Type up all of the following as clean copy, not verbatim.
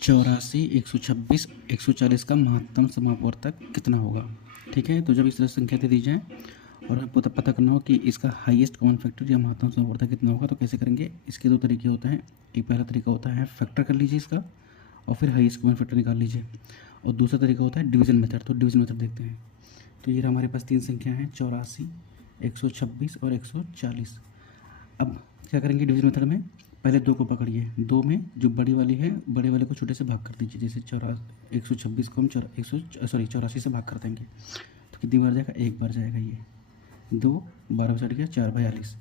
84, 126, 140 का महत्तम समापवर्तक कितना होगा। ठीक है, तो जब इस तरह संख्या दे दी जाए और आपको तब पता करना हो कि इसका हाईएस्ट कॉमन फैक्टर या महत्तम समापवर्तक कितना होगा, तो कैसे करेंगे। इसके दो तरीके होते हैं। एक पहला तरीका होता है फैक्टर कर लीजिए इसका और फिर हाईएस्ट कॉमन फैक्टर निकाल लीजिए, और दूसरा तरीका होता है डिवीजन मेथड। तो डिवीजन मेथड देखते हैं। तो ये हमारे पास तीन संख्या हैं, 84, 126 और 140। अब क्या करेंगे डिवीजन मेथड में, पहले दो को पकड़िए, दो में जो बड़ी वाली है बड़े वाले को छोटे से भाग कर दीजिए। जैसे 126 को हम 84 से भाग कर देंगे तो कितनी बार जाएगा, एक बार जाएगा। ये 2 12 से हट गया 4 42।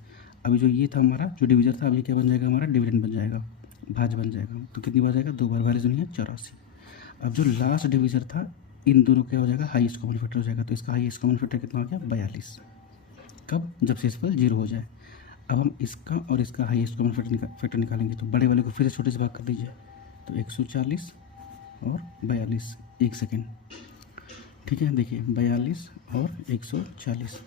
अभी जो ये था हमारा जो डिवीजर था, अब ये क्या बन जाएगा, हमारा डिविडेंड बन जाएगा, भाज्य बन जाएगा। तो कितनी बार जाएगा, 2 बार, वाली दुनिया 84। अब जो लास्ट डिवीजर था, इन दोनों क्या हो जाएगा, हाईएस्ट कॉमन फैक्टर हो जाएगा। तो इसका हाईएस्ट कॉमन फैक्टर कितना हो गया, 42। कब, जब शेषफल 0 हो जाए। अब हम इसका और इसका हाईएस्ट कॉमन फैक्टर निकालेंगे। तो बड़े वाले को फिर से छोटे से भाग कर दीजिए। तो 140 और 42, 1 सेकेंड। ठीक है, देखिए 42 और 140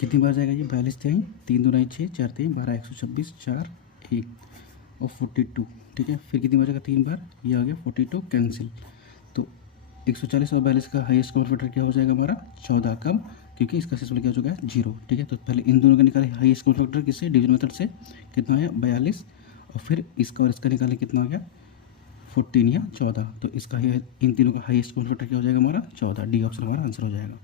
कितनी बार जाएगा, ये 42 3 3 2 6 4 3 12, 126 4 1 और 42। ठीक है, फिर कितनी बार जाएगा, 3 बार, ये आ गया 42 कैंसिल। तो 140 और 42 का हाईएस्ट कॉमन फैक्टर क्या हो जाएगा हमारा, 14। कम, क्योंकि इसका शेषफल क्या हो चुका है, 0। ठीक है, तो पहले इन दोनों का निकाले हाईएस्ट कॉमन फैक्टर किससे, डिवीजन मेथड से। कितना आया, 42, और फिर इसका और इसका निकाले कितना हो गया, 14 या 14। तो इसका इन तीनों का हाईएस्ट कॉमन फैक्टर क्या हो जाएगा हमारा, 14। डी ऑप्शन हमारा आंसर हो जाएगा।